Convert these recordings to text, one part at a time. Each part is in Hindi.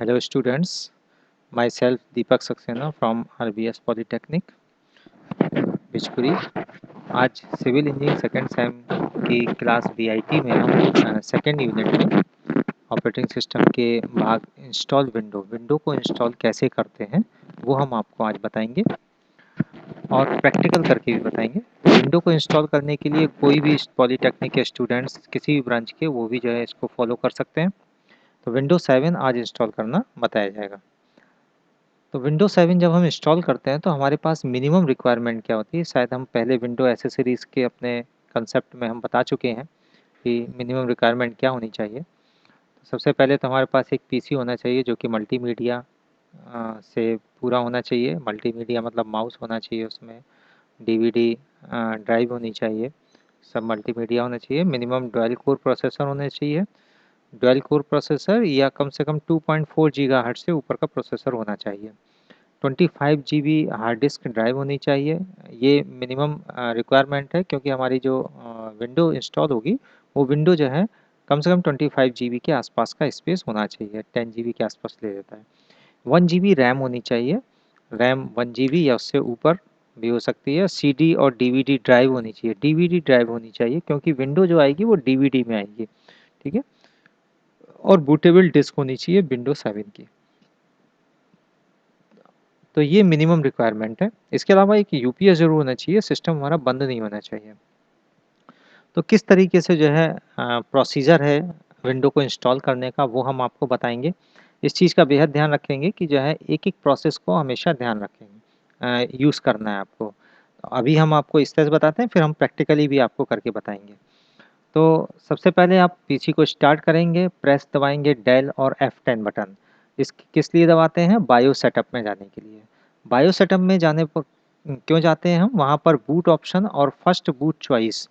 Hello students, myself Deepak Saxena from RBS Polytechnic, Bichpuri. आज सिविल इंजीनियरिंग सेकेंड सेम की क्लास बीआईटी में हम सेकेंड यूनिट में ऑपरेटिंग सिस्टम के भाग इंस्टॉल विंडो को इंस्टॉल कैसे करते हैं वो हम आपको आज बताएंगे और प्रैक्टिकल करके भी बताएंगे। विंडो को इंस्टॉल करने के लिए कोई भी पॉलीटेक्निक के स्टूडेंट्स किसी भी ब्रांच के वो भी जो है इसको फॉलो कर सकते हैं। तो विंडो 7 आज इंस्टॉल करना बताया जाएगा। तो विंडो 7 जब हम इंस्टॉल करते हैं तो हमारे पास मिनिमम रिक्वायरमेंट क्या होती है, शायद हम पहले विंडो एसेसरीज़ के अपने कंसेप्ट में हम बता चुके हैं कि मिनिमम रिक्वायरमेंट क्या होनी चाहिए। तो सबसे पहले तो हमारे पास एक पीसी होना चाहिए जो कि मल्टीमीडिया से पूरा होना चाहिए। मल्टीमीडिया मतलब माउस होना चाहिए, उसमें डीवीडी ड्राइव होनी चाहिए, सब मल्टीमीडिया होना चाहिए। मिनिमम डुअल कोर प्रोसेसर होने चाहिए, डुअल कोर प्रोसेसर या कम से कम 2.4 गीगाहर्ट्ज़ से ऊपर का प्रोसेसर होना चाहिए। 25 जीबी हार्ड डिस्क ड्राइव होनी चाहिए। ये मिनिमम रिक्वायरमेंट है क्योंकि हमारी जो विंडो इंस्टॉल होगी वो विंडो जो है कम से कम 25 जीबी के आसपास का स्पेस होना चाहिए, 10 जीबी के आसपास ले लेता है। 1 जीबी रैम होनी चाहिए, रैम 1 जीबी या उससे ऊपर भी हो सकती है। सीडी और डीवीडी ड्राइव होनी चाहिए, डीवीडी ड्राइव होनी चाहिए क्योंकि विंडो जो आएगी वो डीवीडी में आएगी, ठीक है। और बूटेबल डिस्क होनी चाहिए विंडो 7 की। तो ये मिनिमम रिक्वायरमेंट है। इसके अलावा एक यूपीएस ज़रूर होना चाहिए, सिस्टम हमारा बंद नहीं होना चाहिए। तो किस तरीके से जो है प्रोसीजर है विंडो को इंस्टॉल करने का वो हम आपको बताएंगे। इस चीज़ का बेहद ध्यान रखेंगे कि जो है एक-एक प्रोसेस को हमेशा ध्यान रखेंगे, यूज़ करना है आपको। अभी हम आपको इस तरह से बताते हैं, फिर हम प्रैक्टिकली भी आपको करके बताएंगे। तो सबसे पहले आप पीसी को स्टार्ट करेंगे, प्रेस दबाएंगे डेल और F10 बटन। इस किस लिए दबाते हैं? बायो सेटअप में जाने के लिए। बायो सेटअप में जाने पर क्यों जाते हैं हम? वहाँ पर बूट ऑप्शन और first boot choice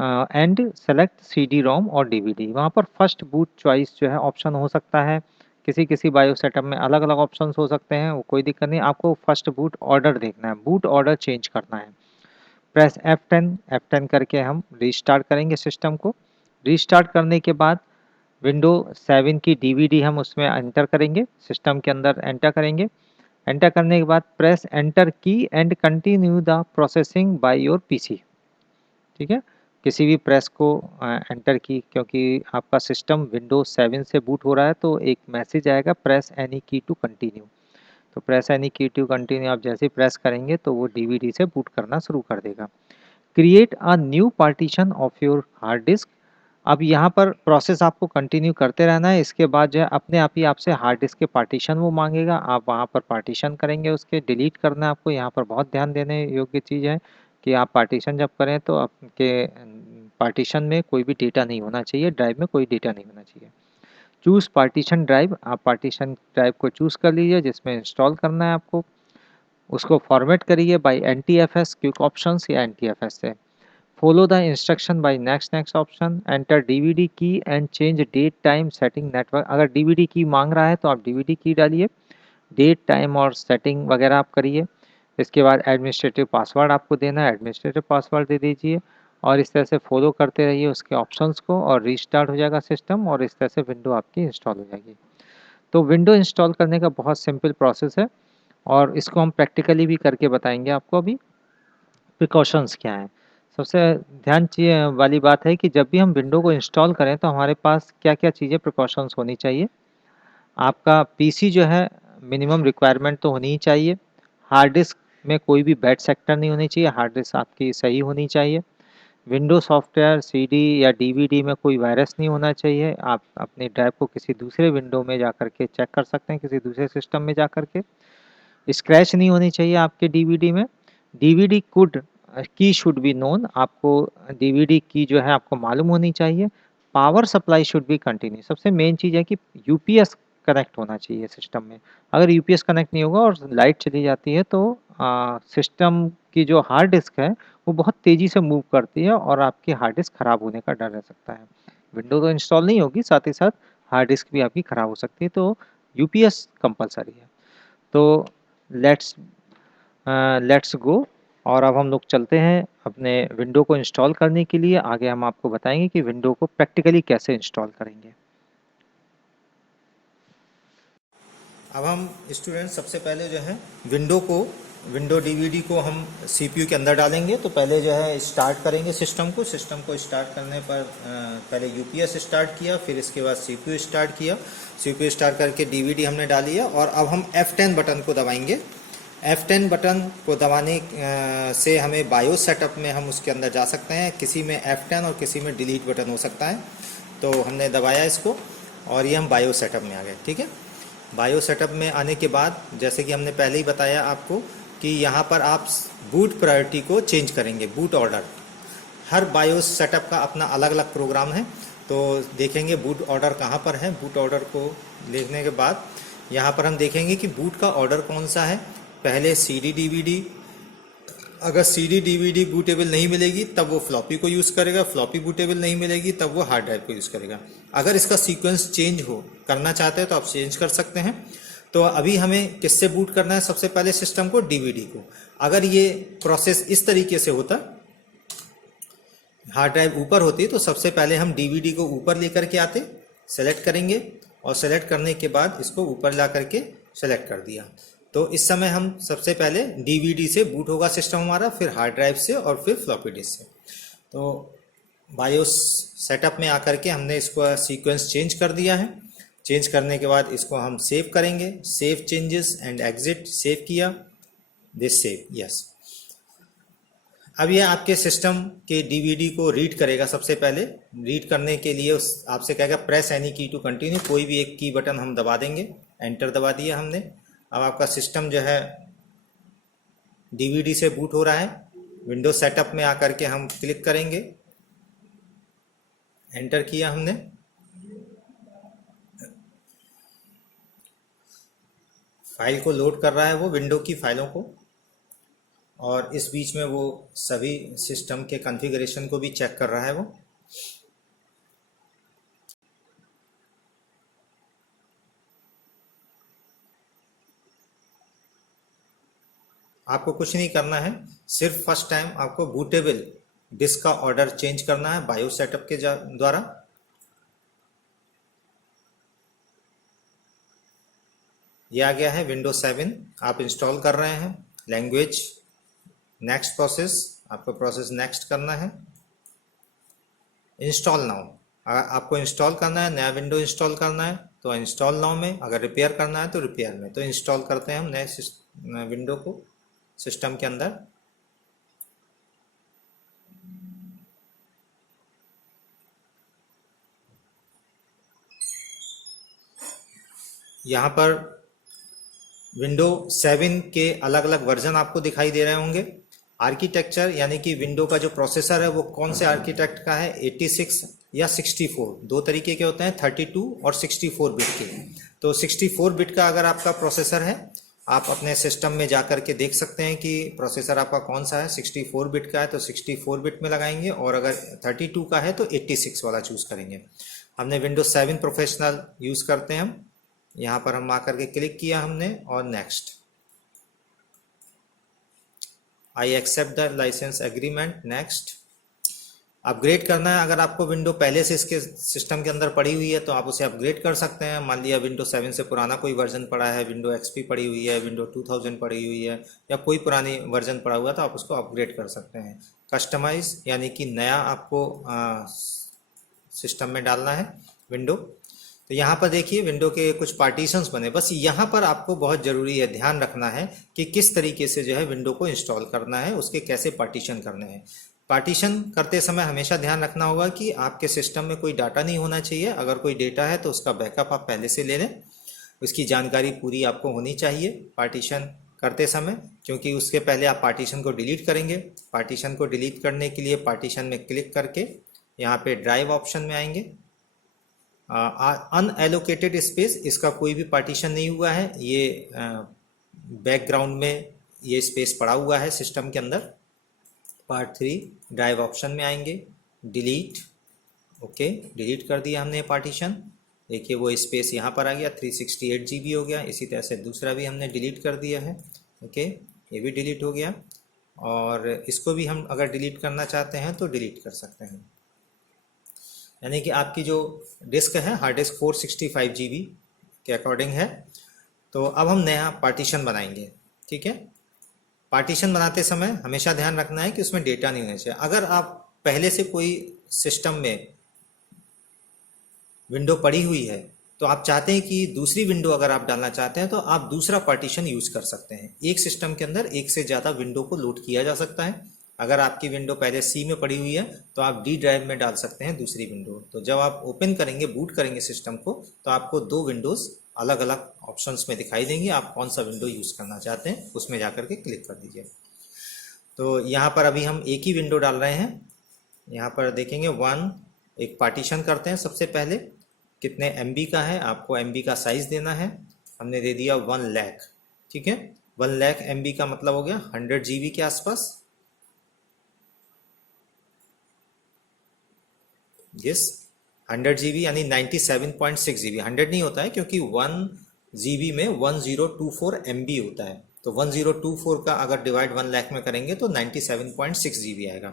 and select CD ROM और डीवीडी, वहाँ पर फर्स्ट बूट चॉइस जो है ऑप्शन हो सकता है। किसी बायो सेटअप में अलग अलग ऑप्शंस हो सकते हैं, वो कोई दिक्कत नहीं। आपको फर्स्ट बूट ऑर्डर देखना है, बूट ऑर्डर चेंज करना है। प्रेस F10 करके हम रीस्टार्ट करेंगे सिस्टम को। रीस्टार्ट करने के बाद विंडो 7 की डीवीडी हम उसमें एंटर करेंगे, सिस्टम के अंदर एंटर करेंगे। एंटर करने के बाद प्रेस एंटर की and continue the processing by your PC, ठीक है। किसी भी प्रेस को एंटर की, क्योंकि आपका सिस्टम विंडो 7 से बूट हो रहा है तो एक मैसेज आएगा प्रेस एनी की टू कंटिन्यू। तो प्रेस एनी की टू कंटिन्यू आप जैसे ही प्रेस करेंगे तो वो डीवीडी से बूट करना शुरू कर देगा। Create a new partition of your hard disk. अब यहाँ पर प्रोसेस आपको कंटिन्यू करते रहना है। इसके बाद जो है अपने आप ही आपसे हार्ड डिस्क के पार्टीशन वो मांगेगा, आप वहाँ पर पार्टीशन करेंगे, उसके डिलीट करना है आपको। यहाँ पर बहुत ध्यान देने योग्य चीज़ है कि आप पार्टीशन जब करें तो आपके पार्टीशन में कोई भी डेटा नहीं होना चाहिए, ड्राइव में कोई डेटा नहीं होना चाहिए। चूज़ पार्टीशन ड्राइव, आप पार्टीशन ड्राइव को चूज़ कर लीजिए जिसमें इंस्टॉल करना है आपको। उसको फॉर्मेट करिए बाय NTFS क्विक ऑप्शंस या NTFS से। Follow the instruction by next option. Enter DVD key and change date time setting network. अगर डीवीडी की मांग रहा है तो आप डीवीडी की डालिए, डेट टाइम और सेटिंग वगैरह आप करिए। इसके बाद एडमिनिस्ट्रेटिव पासवर्ड आपको देना है, एडमिनिस्ट्रेटिव पासवर्ड दे दीजिए और इस तरह से फॉलो करते रहिए उसके ऑप्शंस को और रीस्टार्ट हो जाएगा सिस्टम और इस तरह से विंडो आपकी इंस्टॉल हो जाएगी। तो विंडो इंस्टॉल करने का बहुत सिंपल प्रोसेस है और इसको हम प्रैक्टिकली भी करके बताएंगे आपको। अभी प्रिकॉशंस क्या हैं? सबसे ध्यान चाहिए वाली बात है कि जब भी हम विंडो को इंस्टॉल करें तो हमारे पास क्या-क्या चीज़ें प्रिकॉशंस होनी चाहिए। आपका पीसी जो है मिनिमम रिक्वायरमेंट तो होनी ही चाहिए। हार्ड डिस्क में कोई भी बैड सेक्टर नहीं होनी चाहिए, हार्ड डिस्क आपकी सही होनी चाहिए। विंडो सॉफ्टवेयर, सीडी या डीवीडी में कोई वायरस नहीं होना चाहिए। आप अपने ड्राइव को किसी दूसरे विंडो में जाकर के चेक कर सकते हैं, किसी दूसरे सिस्टम में जाकर के। स्क्रैच नहीं होनी चाहिए आपके डीवीडी में। डीवीडी की शुड बी नोन, आपको डीवीडी की जो है आपको मालूम होनी चाहिए। Power supply should be continue. सबसे मेन चीज़ है कि यूपीएस कनेक्ट होना चाहिए सिस्टम में। अगर यूपीएस कनेक्ट नहीं होगा और लाइट चली जाती है तो सिस्टम की जो हार्ड डिस्क है वो बहुत तेज़ी से मूव करती है और आपकी हार्ड डिस्क ख़राब होने का डर रह सकता है। विंडो तो इंस्टॉल नहीं होगी, साथ ही साथ हार्ड डिस्क भी आपकी ख़राब हो सकती है, तो यूपीएस कंपलसरी है। तो लेट्स लेट्स गो। और अब हम लोग चलते हैं अपने विंडो को इंस्टॉल करने के लिए। आगे हम आपको बताएंगे कि विंडो को प्रैक्टिकली कैसे इंस्टॉल करेंगे। अब हम स्टूडेंट सबसे पहले जो है विंडो डीवीडी को हम सीपीयू के अंदर डालेंगे। तो पहले जो है स्टार्ट करेंगे सिस्टम को स्टार्ट करने पर पहले यूपीएस स्टार्ट किया, फिर इसके बाद सीपीयू स्टार्ट किया। सीपीयू स्टार्ट करके डीवीडी हमने डाली है और अब हम F10 बटन को दबाएंगे। F10 बटन को दबाने से हमें बायोस सेटअप में हम उसके अंदर जा सकते हैं। किसी में F10 और किसी में डिलीट बटन हो सकता है। तो हमने दबाया इसको और ये हम बायोस सेटअप में आ गए। ठीक है, बायोस सेटअप में आने के बाद जैसे कि हमने पहले ही बताया आपको कि यहाँ पर आप बूट प्रायोरिटी को चेंज करेंगे, बूट ऑर्डर। हर बायोस सेटअप का अपना अलग अलग प्रोग्राम है। तो देखेंगे बूट ऑर्डर कहाँ पर है। बूट ऑर्डर को देखने के बाद यहाँ पर हम देखेंगे कि बूट का ऑर्डर कौन सा है। पहले CD DVD, अगर CD DVD बूटेबल नहीं मिलेगी तब वो फ्लॉपी को यूज़ करेगा, फ्लॉपी बूटेबल नहीं मिलेगी तब वो हार्ड ड्राइव को यूज़ करेगा। अगर इसका सीक्वेंस चेंज करना चाहते हैं तो आप चेंज कर सकते हैं। तो अभी हमें किससे बूट करना है, सबसे पहले सिस्टम को DVD को। अगर ये प्रोसेस इस तरीके से होता, हार्ड ड्राइव ऊपर होती, तो सबसे पहले हम DVD को ऊपर लेकर के आते, सेलेक्ट करेंगे और सेलेक्ट करने के बाद इसको ऊपर ला करके सेलेक्ट कर दिया। तो इस समय हम सबसे पहले DVD से बूट होगा सिस्टम हमारा, फिर हार्ड ड्राइव से और फिर फ्लॉपी डिस्क से। तो बायोस सेटअप में आकर के हमने इसको सीक्वेंस चेंज कर दिया है। चेंज करने के बाद इसको हम सेव करेंगे, save changes and exit. Save किया, दिस सेव, यस। अब ये आपके सिस्टम के DVD को रीड करेगा। सबसे पहले रीड करने के लिए आपसे कहेगा प्रेस एनी की टू कंटिन्यू। कोई भी एक की बटन हम दबा देंगे, एंटर दबा दिया हमने। अब आपका सिस्टम जो है DVD से बूट हो रहा है। विंडोज सेटअप में आकर के हम क्लिक करेंगे, एंटर किया हमने। फाइल को लोड कर रहा है वो, विंडो की फाइलों को, और इस बीच में वो सभी सिस्टम के कॉन्फ़िगरेशन को भी चेक कर रहा है वो। आपको कुछ नहीं करना है, सिर्फ फर्स्ट टाइम आपको बूटेबल डिस्क का ऑर्डर चेंज करना है बायोस सेटअप के द्वारा। ये आ गया है विंडोज 7 आप इंस्टॉल कर रहे हैं। लैंग्वेज नेक्स्ट प्रोसेस, आपको प्रोसेस नेक्स्ट करना है। इंस्टॉल नाउ, अगर आपको इंस्टॉल करना है, नया विंडो इंस्टॉल करना है तो इंस्टॉल नाउ में, अगर रिपेयर करना है तो रिपेयर में। तो इंस्टॉल करते हैं हम नए विंडो को सिस्टम के अंदर। यहाँ पर विंडो 7 के अलग अलग वर्जन आपको दिखाई दे रहे होंगे। आर्किटेक्चर यानी कि विंडो का जो प्रोसेसर है वो कौन से आर्किटेक्ट का है, 86 या 64, दो तरीके के होते हैं, 32 और 64 बिट के। तो 64 बिट का अगर आपका प्रोसेसर है, आप अपने सिस्टम में जाकर के देख सकते हैं कि प्रोसेसर आपका कौन सा है। 64 बिट का है तो 64 बिट में लगाएंगे, और अगर 32 का है तो 86 वाला चूज़ करेंगे। हमने विंडोज 7 प्रोफेशनल यूज़ करते हैं हम। यहाँ पर हम आकर के क्लिक किया हमने और next, I accept the licence agreement, next. Upgrade करना है, अगर आपको विंडो पहले से इसके सिस्टम के अंदर पड़ी हुई है तो आप उसे अपग्रेड कर सकते हैं। मान लिया विंडो 7 से पुराना कोई वर्जन पड़ा है, विंडो XP पड़ी हुई है, विंडो 2000 पड़ी हुई है, या कोई पुरानी वर्जन पड़ा हुआ तो आप उसको अपग्रेड कर सकते हैं। कस्टमाइज यानी कि नया आपको सिस्टम में डालना है विंडो। तो यहाँ पर देखिए विंडो के कुछ पार्टीशंस बने। बस यहाँ पर आपको बहुत ज़रूरी है ध्यान रखना है कि किस तरीके से जो है विंडो को इंस्टॉल करना है, उसके कैसे पार्टीशन करने हैं। पार्टीशन करते समय हमेशा ध्यान रखना होगा कि आपके सिस्टम में कोई डाटा नहीं होना चाहिए। अगर कोई डेटा है तो उसका बैकअप आप पहले से ले लें, उसकी जानकारी पूरी आपको होनी चाहिए पार्टीशन करते समय, क्योंकि उसके पहले आप पार्टीशन को डिलीट करेंगे। पार्टीशन को डिलीट करने के लिए पार्टीशन में क्लिक करके यहाँ पे ड्राइव ऑप्शन में आएंगे। अनएलोकेटेड स्पेस, इसका कोई भी पार्टीशन नहीं हुआ है, ये बैकग्राउंड में ये स्पेस पड़ा हुआ है सिस्टम के अंदर। पार्ट 3 ड्राइव ऑप्शन में आएंगे, डिलीट, ओके, डिलीट कर दिया हमने पार्टीशन। देखिए वो स्पेस यहाँ पर आ गया, 368 GB हो गया। इसी तरह से दूसरा भी हमने डिलीट कर दिया है, ओके, ये भी डिलीट हो गया। और इसको भी हम अगर डिलीट करना चाहते हैं तो डिलीट कर सकते हैं। यानी कि आपकी जो डिस्क है, हार्ड डिस्क 465 GB के अकॉर्डिंग है। तो अब हम नया पार्टीशन बनाएंगे। ठीक है, पार्टीशन बनाते समय हमेशा ध्यान रखना है कि उसमें डेटा नहीं होना चाहिए। अगर आप पहले से कोई सिस्टम में विंडो पड़ी हुई है तो आप चाहते हैं कि दूसरी विंडो अगर आप डालना चाहते हैं तो आप दूसरा पार्टीशन यूज कर सकते हैं। एक सिस्टम के अंदर एक से ज़्यादा विंडो को लोड किया जा सकता है। अगर आपकी विंडो पहले सी में पड़ी हुई है तो आप डी ड्राइव में डाल सकते हैं दूसरी विंडो। तो जब आप ओपन करेंगे, बूट करेंगे सिस्टम को, तो आपको दो विंडोज़ अलग अलग ऑप्शंस में दिखाई देंगी। आप कौन सा विंडो यूज़ करना चाहते हैं उसमें जाकर के क्लिक कर दीजिए। तो यहाँ पर अभी हम एक ही विंडो डाल रहे हैं। यहाँ पर देखेंगे वन, एक पार्टीशन करते हैं। सबसे पहले कितने MB का है, आपको MB का साइज देना है। हमने दे दिया 1 लाख। ठीक है, 1 लाख MB का मतलब हो गया 100 GB के आसपास। यस, 100 GB यानी 97.6 GB। 100 नहीं होता है क्योंकि 1 GB में 1024 MB होता है। तो 1024 का अगर डिवाइड 1 लाख में करेंगे तो 97.6 GB आएगा।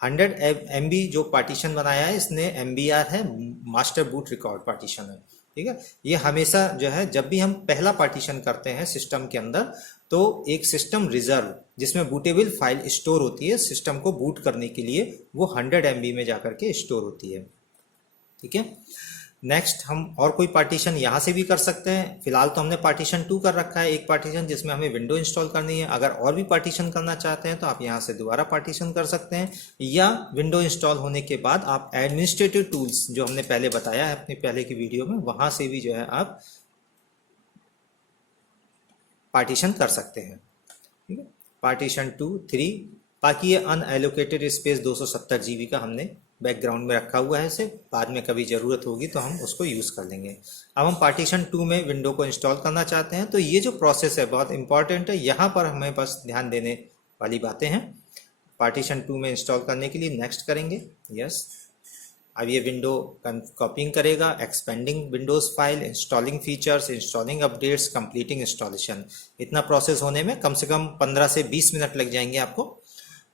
100 MB जो पार्टीशन बनाया है इसने MBR है, मास्टर बूट रिकॉर्ड पार्टीशन है। ठीक है, ये हमेशा जो है जब भी हम पहला पार्टीशन करते हैं सिस्टम के अंदर तो एक सिस्टम रिजर्व जिसमें बूटेबल फाइल स्टोर होती है सिस्टम को बूट करने के लिए, वो 100 MB में जाकर के स्टोर होती है। ठीक है, नेक्स्ट हम और कोई पार्टीशन यहाँ से भी कर सकते हैं। फिलहाल तो हमने पार्टीशन 2 कर रखा है, एक पार्टीशन जिसमें हमें विंडो इंस्टॉल करनी है। अगर और भी पार्टीशन करना चाहते हैं तो आप यहाँ से दोबारा पार्टीशन कर सकते हैं, या विंडो इंस्टॉल होने के बाद आप एडमिनिस्ट्रेटिव टूल्स जो हमने पहले बताया है अपनी पहले की वीडियो में, वहाँ से भी जो है आप पार्टीशन कर सकते हैं। ठीक है, पार्टीशन 2, 3। बाकी ये अनएलोकेटेड स्पेस 270 GB का हमने बैकग्राउंड में रखा हुआ है, इसे बाद में कभी ज़रूरत होगी तो हम उसको यूज़ कर लेंगे। अब हम पार्टीशन 2 में विंडो को इंस्टॉल करना चाहते हैं। तो ये जो प्रोसेस है बहुत इंपॉर्टेंट है, यहाँ पर हमें बस ध्यान देने वाली बातें हैं। पार्टीशन 2 में इंस्टॉल करने के लिए नेक्स्ट करेंगे, यस। अब ये विंडो कॉपिंग करेगा, expanding Windows file, installing features, installing updates, completing installation. इतना प्रोसेस होने में कम से कम 15 से 20 मिनट लग जाएंगे आपको।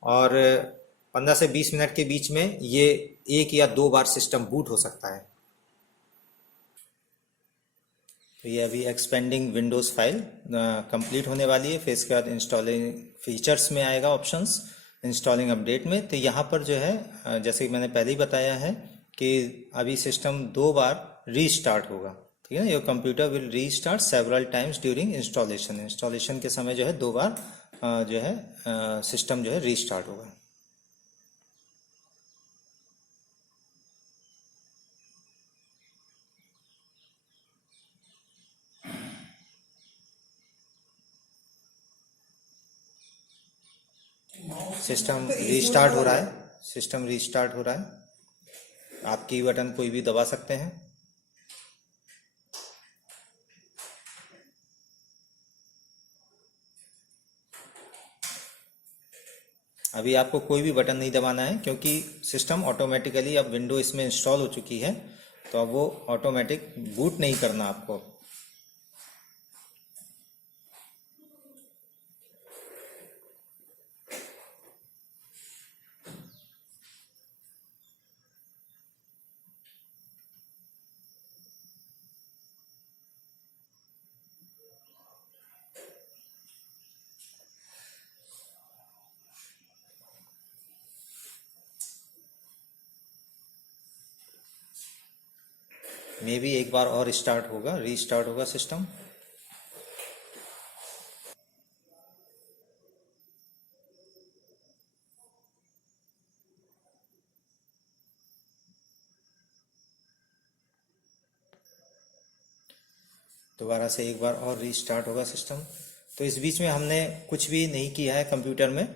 और 15 से 20 मिनट के बीच में ये 1 या 2 बार सिस्टम बूट हो सकता है। तो ये अभी एक्सपेंडिंग विंडोज़ फाइल कंप्लीट होने वाली है। फिर इसके बाद इंस्टॉलिंग फीचर्स में आएगा ऑप्शंस, इंस्टॉलिंग अपडेट में। तो यहाँ पर जो है जैसे कि मैंने पहले ही बताया है कि अभी सिस्टम 2 बार रीस्टार्ट होगा। ठीक है ना, your computer will restart several times during installation. Installation के समय जो है 2 बार जो है सिस्टम जो है रीस्टार्ट होगा। सिस्टम रीस्टार्ट हो रहा है, सिस्टम रीस्टार्ट हो रहा है। आप की बटन कोई भी दबा सकते हैं। अभी आपको कोई भी बटन नहीं दबाना है क्योंकि सिस्टम ऑटोमेटिकली, अब विंडो इसमें इंस्टॉल हो चुकी है तो अब वो ऑटोमेटिक बूट नहीं करना आपको। मे भी एक बार और स्टार्ट होगा, रीस्टार्ट होगा सिस्टम। दोबारा से एक बार और रीस्टार्ट होगा सिस्टम। तो इस बीच में हमने कुछ भी नहीं किया है कंप्यूटर में,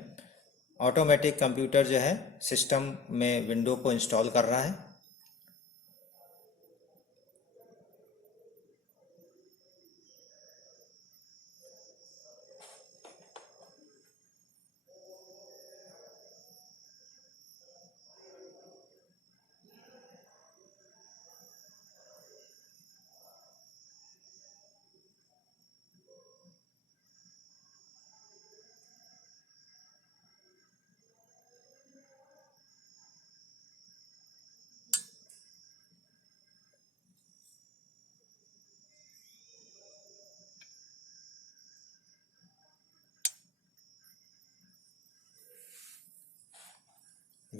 ऑटोमेटिक कंप्यूटर जो है सिस्टम में विंडो को इंस्टॉल कर रहा है।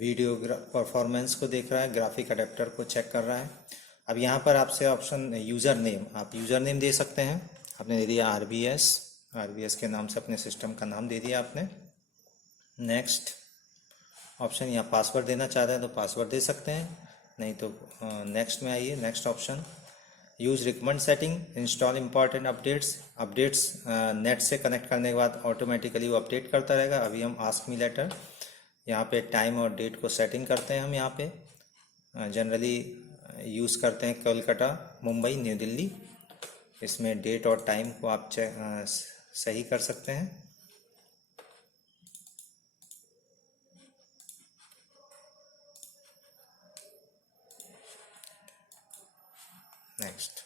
वीडियो परफॉर्मेंस को देख रहा है, ग्राफिक अडेप्टर को चेक कर रहा है। अब यहाँ पर आपसे ऑप्शन यूज़र नेम, आप यूज़र नेम दे सकते हैं। आपने दे दिया आरबीएस के नाम से अपने सिस्टम का नाम दे दिया आपने। नेक्स्ट ऑप्शन, यहाँ पासवर्ड देना चाहते हैं तो पासवर्ड दे सकते हैं, नहीं तो नेक्स्ट में आइए। Next option, use recommend setting, install important updates net से कनेक्ट करने के बाद ऑटोमेटिकली वो अपडेट करता रहेगा। अभी हम आस्क मी लेटर, यहाँ पे टाइम और डेट को सेटिंग करते हैं हम। यहाँ पे जनरली यूज़ करते हैं कोलकाता, मुंबई, न्यू दिल्ली। इसमें डेट और टाइम को आप सही कर सकते हैं। नेक्स्ट,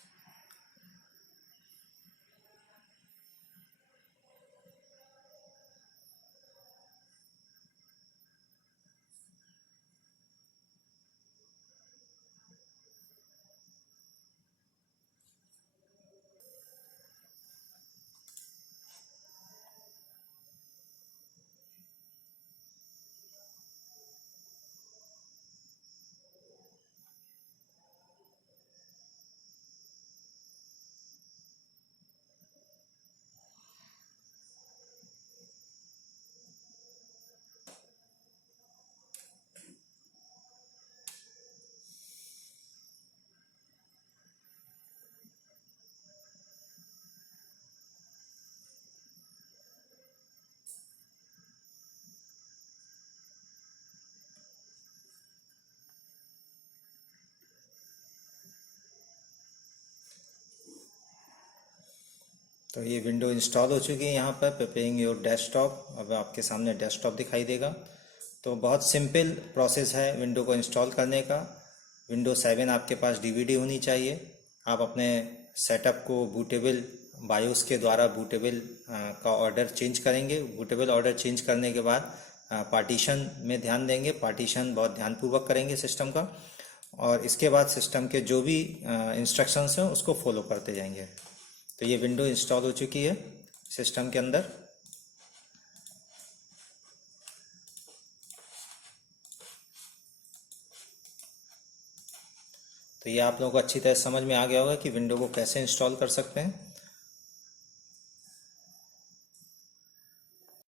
तो ये विंडो इंस्टॉल हो चुकी है यहाँ पर प्रिपेयरिंग योर डेस्कटॉप। अब आपके सामने डेस्कटॉप दिखाई देगा। तो बहुत सिंपल प्रोसेस है विंडो को इंस्टॉल करने का। विंडोज 7 आपके पास डीवीडी होनी चाहिए। आप अपने सेटअप को बूटेबल बायोस के द्वारा बूटेबल का ऑर्डर चेंज करेंगे। बूटेबल ऑर्डर चेंज करने के बाद पार्टीशन में ध्यान देंगे। पार्टीशन बहुत ध्यानपूर्वक करेंगे सिस्टम का, और इसके बाद सिस्टम के जो भी इंस्ट्रक्शंस हैं उसको फॉलो करते जाएंगे। तो ये विंडो इंस्टॉल हो चुकी है सिस्टम के अंदर। तो ये आप लोगों को अच्छी तरह समझ में आ गया होगा कि विंडो को कैसे इंस्टॉल कर सकते हैं।